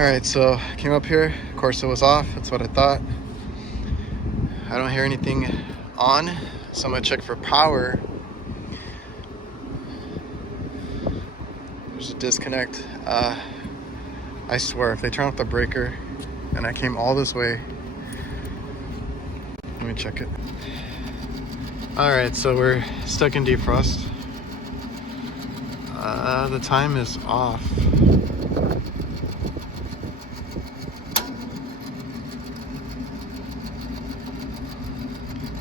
Alright, so came up here, of course it was off, that's what I thought. I don't hear anything on, so I'm gonna check for power. There's a disconnect. I swear, if they turn off the breaker and I came all this way, let me check it. Alright, so we're stuck in defrost. The time is off.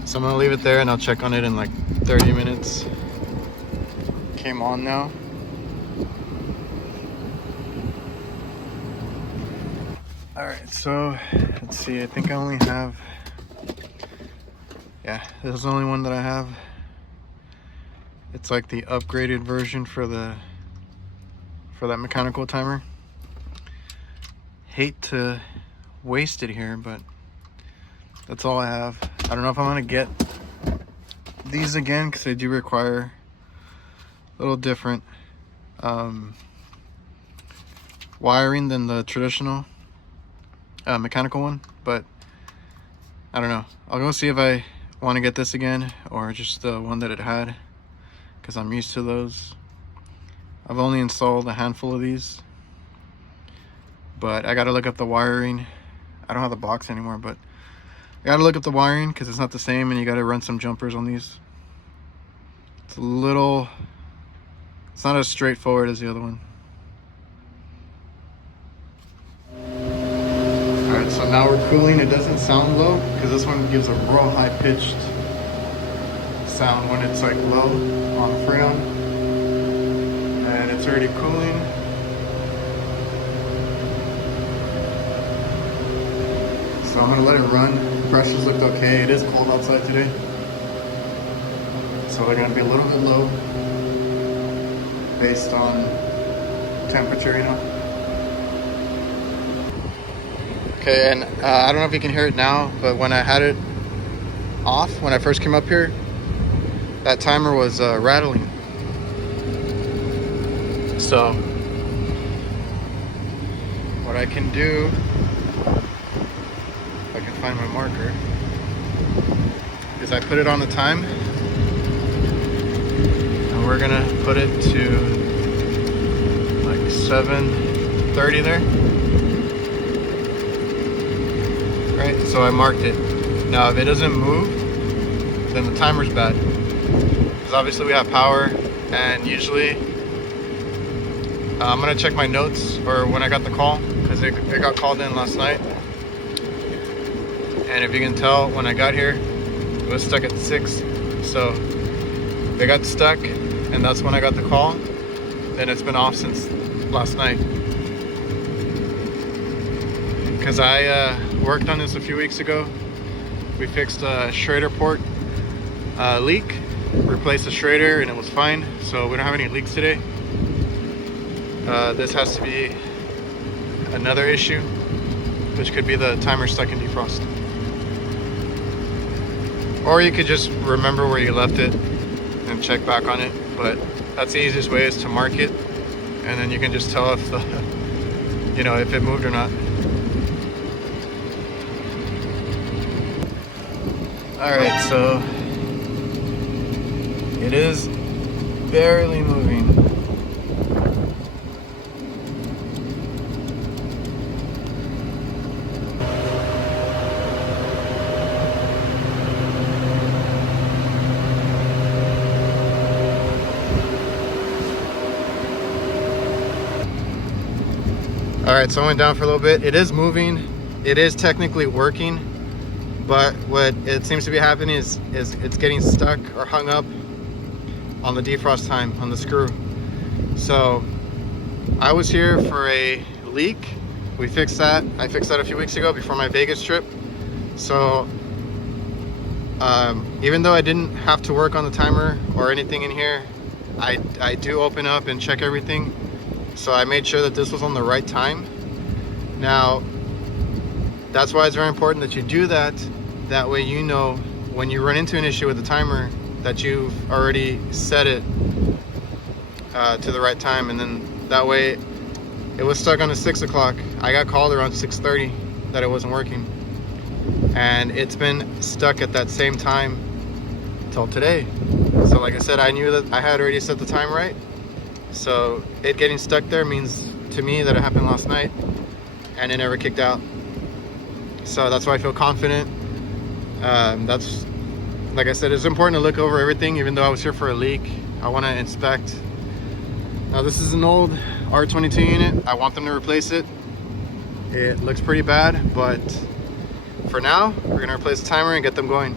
So I'm gonna leave it there and I'll check on it in like 30 minutes. Came on now. Alright, so let's see, I think I only have, yeah, this is the only one that I have. It's like the upgraded version for that mechanical timer. Hate to waste it here, but that's all I have. I don't know if I'm gonna get these again because they do require a little different wiring than the traditional mechanical one, but I don't know. I'll go see if I want to get this again or just the one that it had, because I'm used to those. I've only installed a handful of these, but I gotta look up the wiring. I don't have the box anymore, but I gotta look up the wiring because it's not the same, and you gotta run some jumpers on these. It's not as straightforward as the other one. Alright, so now we're cooling. It doesn't sound low because this one gives a real high pitched sound when it's like low on Freon. And it's already cooling. So I'm gonna let it run. The pressures looked okay. It is cold outside today, so they're gonna be a little bit low based on temperature, you know. Okay, and I don't know if you can hear it now, but when I had it off, when I first came up here, that timer was rattling. So what I can do, if I can find my marker, is I put it on the time, and we're gonna put it to like 7:30 there. Right, so I marked it. Now if it doesn't move, then the timer's bad, because obviously we have power, and usually I'm gonna check my notes or when I got the call, because it got called in last night. And if you can tell, when I got here, it was stuck at 6. So they got stuck, and that's when I got the call. Then it's been off since last night. Because I worked on this a few weeks ago. We fixed a Schrader port leak, replaced the Schrader, and it was fine. So we don't have any leaks today. This has to be another issue, which could be the timer stuck in defrost. Or you could just remember where you left it and check back on it, but that's the easiest way, is to mark it, and then you can just tell if the, you know, if it moved or not. Alright, so it is barely moving. Alright, so I went down for a little bit. It is moving. It is technically working, but what it seems to be happening is it's getting stuck or hung up on the defrost time on the screw. So I was here for a leak. We fixed that. I fixed that a few weeks ago before my Vegas trip. So even though I didn't have to work on the timer or anything in here, I do open up and check everything. So I made sure that this was on the right time. Now, that's why it's very important that you do that. That way you know when you run into an issue with the timer that you've already set it to the right time, and then that way it was stuck on a 6 o'clock. I got called around 6:30 that it wasn't working, and it's been stuck at that same time till today. So like I said, I knew that I had already set the time right, so it getting stuck there means to me that it happened last night and it never kicked out. So that's why I feel confident. That's, like I said, it's important to look over everything. Even though I was here for a leak, I want to inspect. Now this is an old R22 unit. I want them to replace it. It looks pretty bad, but for now we're gonna replace the timer and get them going.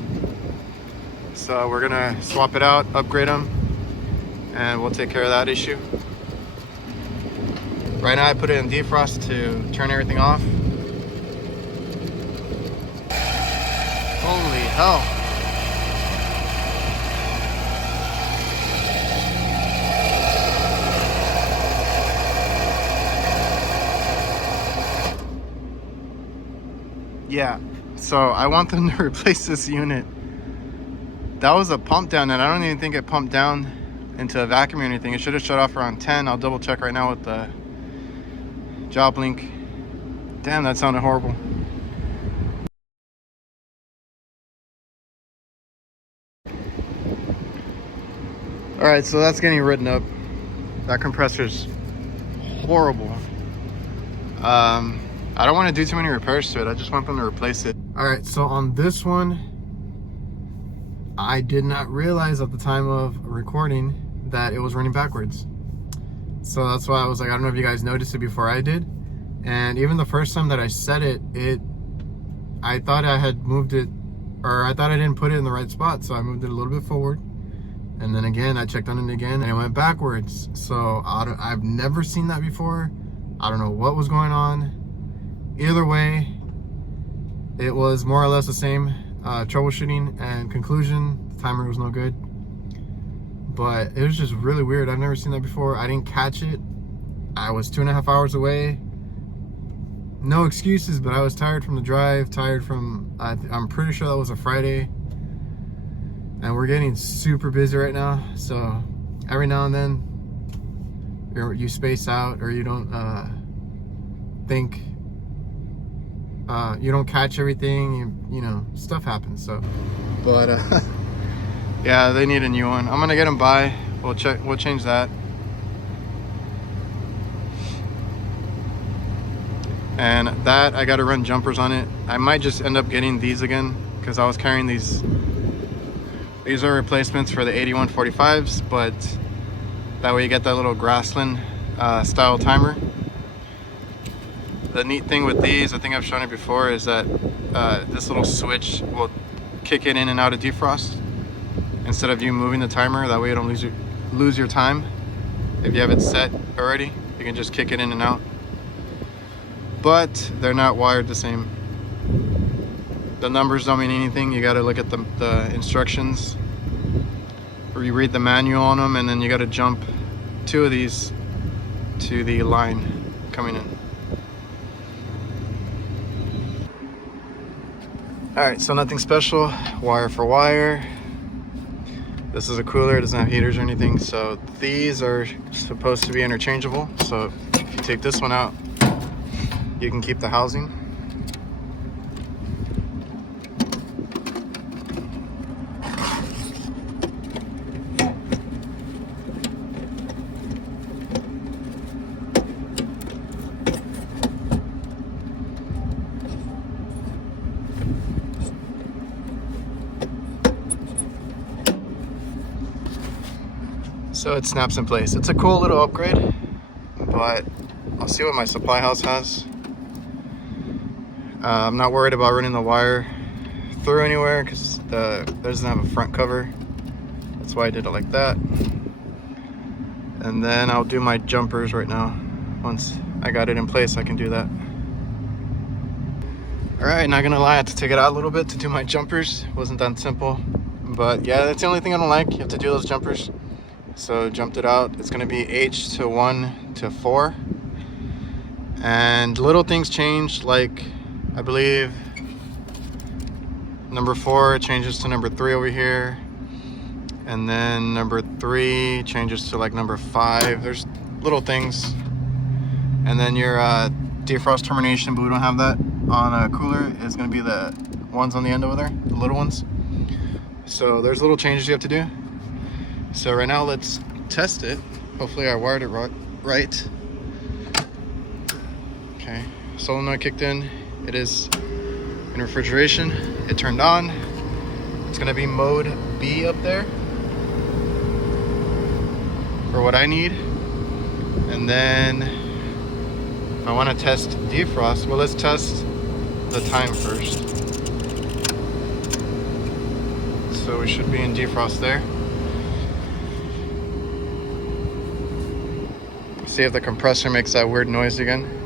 So we're gonna swap it out, upgrade them, and we'll take care of that issue. Right now I put it in defrost to turn everything off. Holy hell. Yeah, so I want them to replace this unit. That was a pump down, and I don't even think it pumped down into a vacuum or anything. It should have shut off around 10. I'll double check right now with the job link. Damn, that sounded horrible. All right, so that's getting written up. That compressor's horrible. I don't want to do too many repairs to it. I just want them to replace it. All right, so on this one, I did not realize at the time of recording that it was running backwards. So that's why I was like, I don't know if you guys noticed it before I did. And even the first time that I set it, I thought I had moved it, or I thought I didn't put it in the right spot. So I moved it a little bit forward. And then again, I checked on it again and it went backwards. So I've never seen that before. I don't know what was going on. Either way, it was more or less the same troubleshooting and conclusion. The timer was no good, but it was just really weird. I've never seen that before. I didn't catch it. I was 2.5 hours away. No excuses, but I was tired from the drive, tired from, I'm pretty sure that was a Friday. And we're getting super busy right now. So every now and then you space out, or you don't think, you don't catch everything, you know, stuff happens. So, but yeah, they need a new one. I'm gonna get them by. We'll change that. And that, I gotta run jumpers on it. I might just end up getting these again, because I was carrying these. These are replacements for the 8145s, but that way you get that little Grassland style timer. The neat thing with these, I think I've shown it before, is that this little switch will kick it in and out of defrost instead of you moving the timer. That way you don't lose your time. If you have it set already, you can just kick it in and out. But they're not wired the same. The numbers don't mean anything. You got to look at the instructions, or you read the manual on them, and then you got to jump 2 of these to the line coming in. All right, so nothing special, wire for wire. This is a cooler, it doesn't have heaters or anything, so these are supposed to be interchangeable. So if you take this one out, you can keep the housing. So it snaps in place. It's a cool little upgrade, but I'll see what my supply house has. I'm not worried about running the wire through anywhere because it doesn't have a front cover. That's why I did it like that. And then I'll do my jumpers right now. Once I got it in place, I can do that. All right, not gonna lie, I had to take it out a little bit to do my jumpers. It wasn't that simple, but yeah, that's the only thing I don't like. You have to do those jumpers. So jumped it out. It's gonna be H to 1 to 4. And little things changed, like I believe number 4 changes to number 3 over here. And then number 3 changes to like number 5. There's little things. And then your defrost termination, but we don't have that on a cooler, is going to be the ones on the end over there, the little ones. So there's little changes you have to do. So right now let's test it. Hopefully I wired it right. Okay, solenoid kicked in. It is in refrigeration. It turned on. It's gonna be mode B up there for what I need. And then if I want to test defrost, well, let's test the time first. So we should be in defrost there. See if the compressor makes that weird noise again.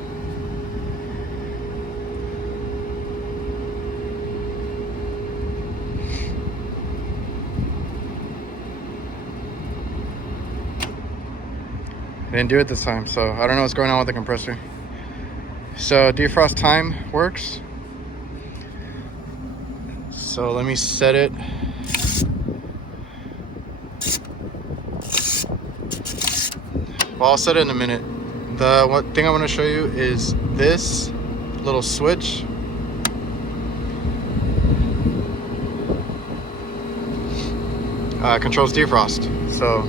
Didn't do it this time, so I don't know what's going on with the compressor. So defrost time works. So let me set it. Well, I'll set it in a minute. The one thing I want to show you is this little switch. Controls defrost. So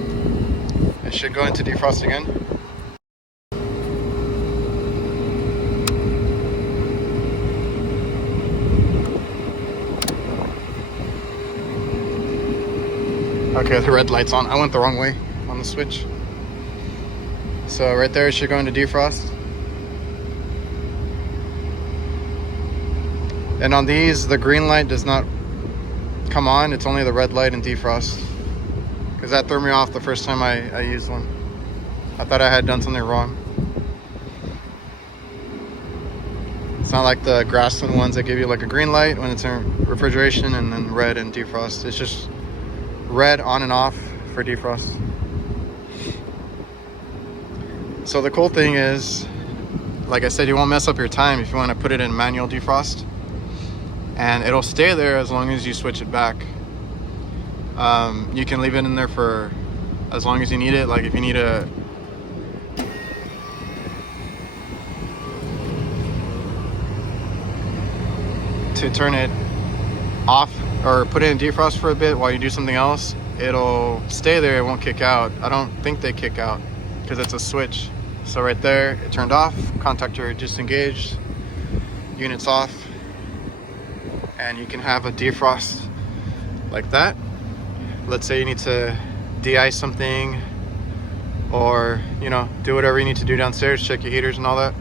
it should go into defrost again. Okay, the red light's on. I went the wrong way on the switch. So right there, it should go into defrost. And on these, the green light does not come on. It's only the red light in defrost. Because that threw me off the first time I used one. I thought I had done something wrong. It's not like the Grassland ones that give you like a green light when it's in refrigeration and then red in defrost. It's just red on and off for defrost. So the cool thing is, like I said, you won't mess up your time if you want to put it in manual defrost. And it'll stay there as long as you switch it back. You can leave it in there for as long as you need it. Like if you need to turn it off or put it in defrost for a bit while you do something else, it'll stay there, it won't kick out. I don't think they kick out because it's a switch. So right there, it turned off, contactor disengaged, units off, and you can have a defrost like that. Let's say you need to de-ice something, or do whatever you need to do downstairs, check your heaters and all that,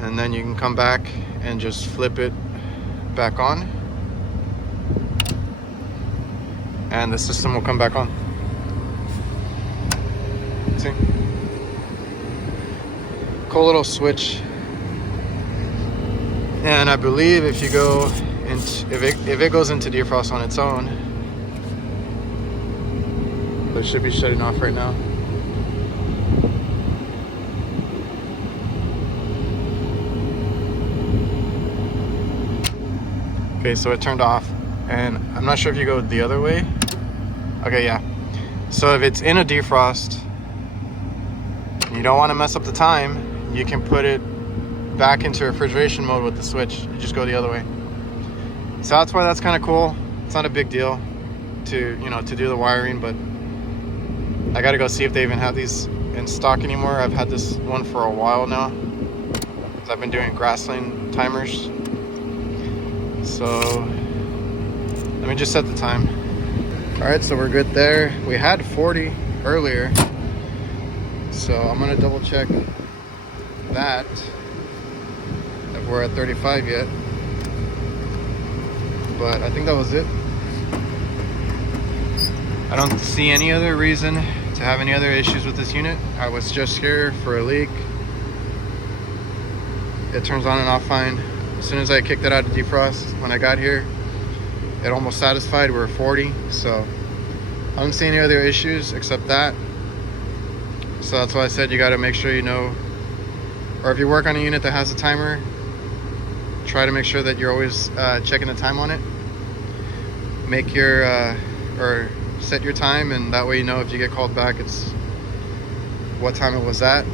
and then you can come back and just flip it back on, and the system will come back on. See? Cool little switch. And I believe if you go into, if it goes into defrost on its own, it should be shutting off right now. Okay, so it turned off, and I'm not sure if you go the other way. Okay, yeah. So if it's in a defrost, you don't want to mess up the time, you can put it back into refrigeration mode with the switch. You just go the other way. So that's why that's kind of cool. It's not a big deal to do the wiring, but I gotta go see if they even have these in stock anymore. I've had this one for a while now because I've been doing Grassland timers. So let me just set the time. All right, so we're good there. We had 40 earlier, so I'm gonna double check that if we're at 35 yet, but I think that was it. I don't see any other reason to have any other issues with this unit. I was just here for a leak. It turns on and off fine. As soon as I kicked it out of defrost, when I got here, it almost satisfied. We're 40, so I don't see any other issues except that. So that's why I said you got to make sure you know, or if you work on a unit that has a timer, try to make sure that you're always checking the time on it. Make your or set your time, and that way you know if you get called back, it's what time it was at.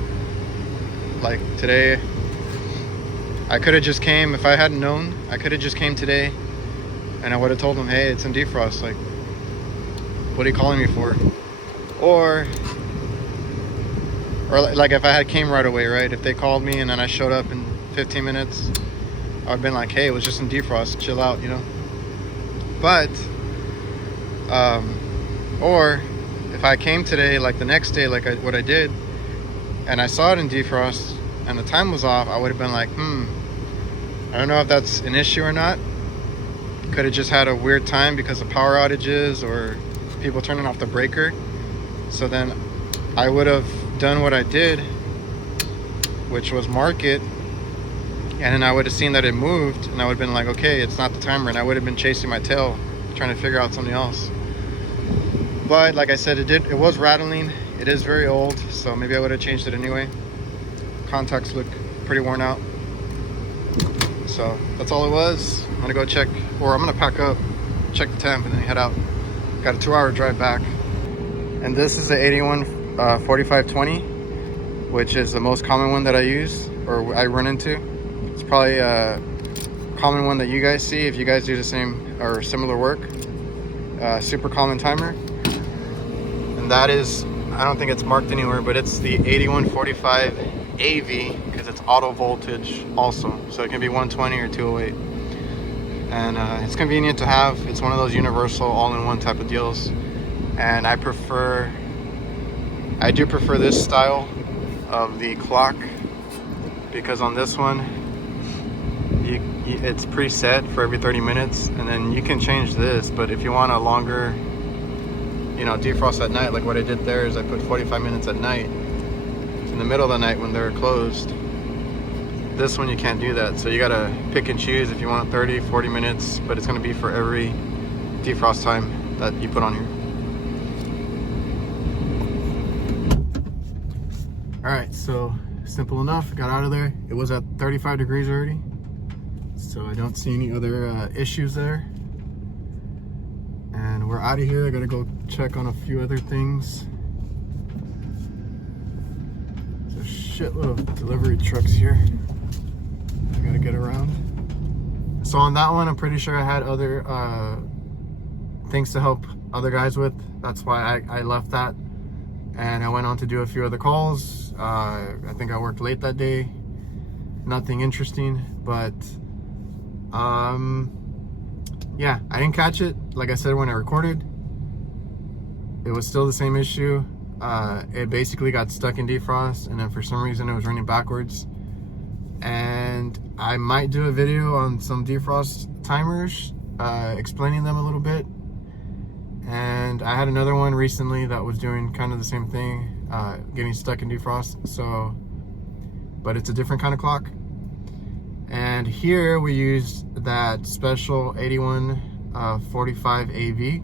Like today, I could have just came. If I hadn't known, I could have just came today and I would have told them, hey, it's in defrost. Like, what are you calling me for? Or like if I had came right away, right? If they called me and then I showed up in 15 minutes, I would have been like, hey, it was just in defrost, chill out, you know? But, or if I came today, like the next day, like what I did, and I saw it in defrost and the time was off, I would have been like, I don't know if that's an issue or not. Could have just had a weird time because of power outages or people turning off the breaker. So then I would have done what I did, which was mark it, and then I would have seen that it moved, and I would have been like, okay, it's not the timer, and I would have been chasing my tail trying to figure out something else. But like I said, it was rattling. It is very old, so maybe I would have changed it anyway. Contacts look pretty worn out. So that's all it was. I'm gonna go check, or I'm gonna pack up, check the temp, and then head out. Got a 2-hour drive back. And this is the 814520, which is the most common one that I use, or I run into. It's probably a common one that you guys see if you guys do the same or similar work. Super common timer. And that is, I don't think it's marked anywhere, but it's the 8145 AV, because it's auto voltage also. So it can be 120 or 208. And it's convenient to have. It's one of those universal all-in-one type of deals. And I do prefer this style of the clock, because on this one, it's preset for every 30 minutes, and then you can change this. But if you want a longer, you know, defrost at night, like what I did there is I put 45 minutes at night, in the middle of the night when they're closed. This one you can't do that, so you gotta pick and choose if you want 30, 40 minutes, but it's gonna be for every defrost time that you put on here. All right, so simple enough, got out of there. It was at 35 degrees already, so I don't see any other issues there. And we're out of here. I gotta go check on a few other things. There's a shitload of delivery trucks here. I gotta get around. So on that one, I'm pretty sure I had other things to help other guys with. That's why I left that. And I went on to do a few other calls. I think I worked late that day. Nothing interesting, but yeah, I didn't catch it. Like I said, when I recorded, it was still the same issue. It basically got stuck in defrost, and then for some reason it was running backwards. And I might do a video on some defrost timers, explaining them a little bit. And I had another one recently that was doing kind of the same thing, getting stuck in defrost. So, but it's a different kind of clock. And here we used that special 8145 AV.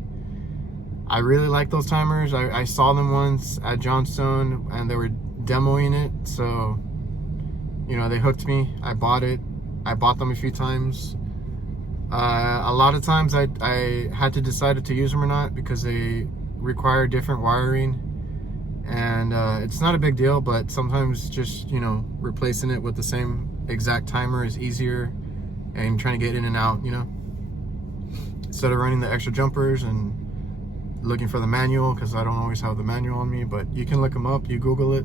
I really like those timers. I saw them once at Johnstone and they were demoing it. So, you know, they hooked me. I bought it. I bought them a few times. A lot of times I had to decide to use them or not because they require different wiring, and it's not a big deal, but sometimes just, you know, replacing it with the same exact timer is easier, and trying to get in and out, you know, instead of running the extra jumpers and looking for the manual, because I don't always have the manual on me. But you can look them up, you Google it.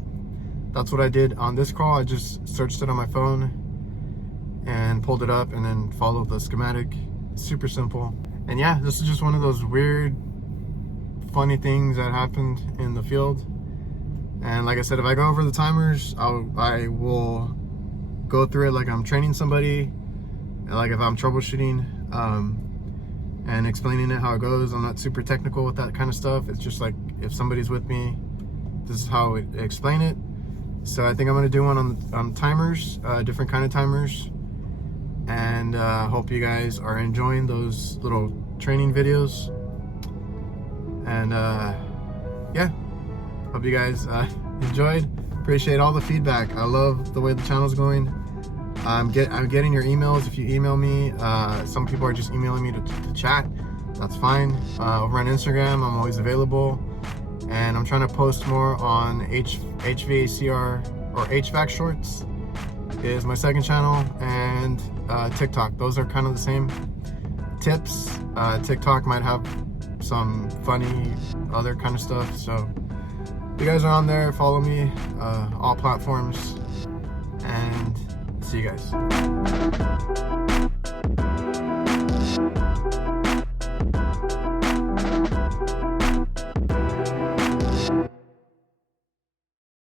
That's what I did on this call. I just searched it on my phone and pulled it up and then followed the schematic. Super simple. And yeah, this is just one of those weird, funny things that happened in the field. And like I said, if I go over the timers, I will go through it like I'm training somebody, like if I'm troubleshooting, and explaining it how it goes. I'm not super technical with that kind of stuff. It's just like if somebody's with me, this is how I explain it. So I think I'm gonna do one on timers, different kind of timers. And hope you guys are enjoying those little training videos. And yeah, hope you guys enjoyed. Appreciate all the feedback. I love the way the channel's going. I'm getting your emails. If you email me, some people are just emailing me to chat. That's fine. Over on Instagram, I'm always available. And I'm trying to post more on HVACR or HVAC shorts is my second channel, and TikTok. Those are kind of the same tips. TikTok might have some funny other kind of stuff, so if you guys are on there, follow me, all platforms, and see you guys.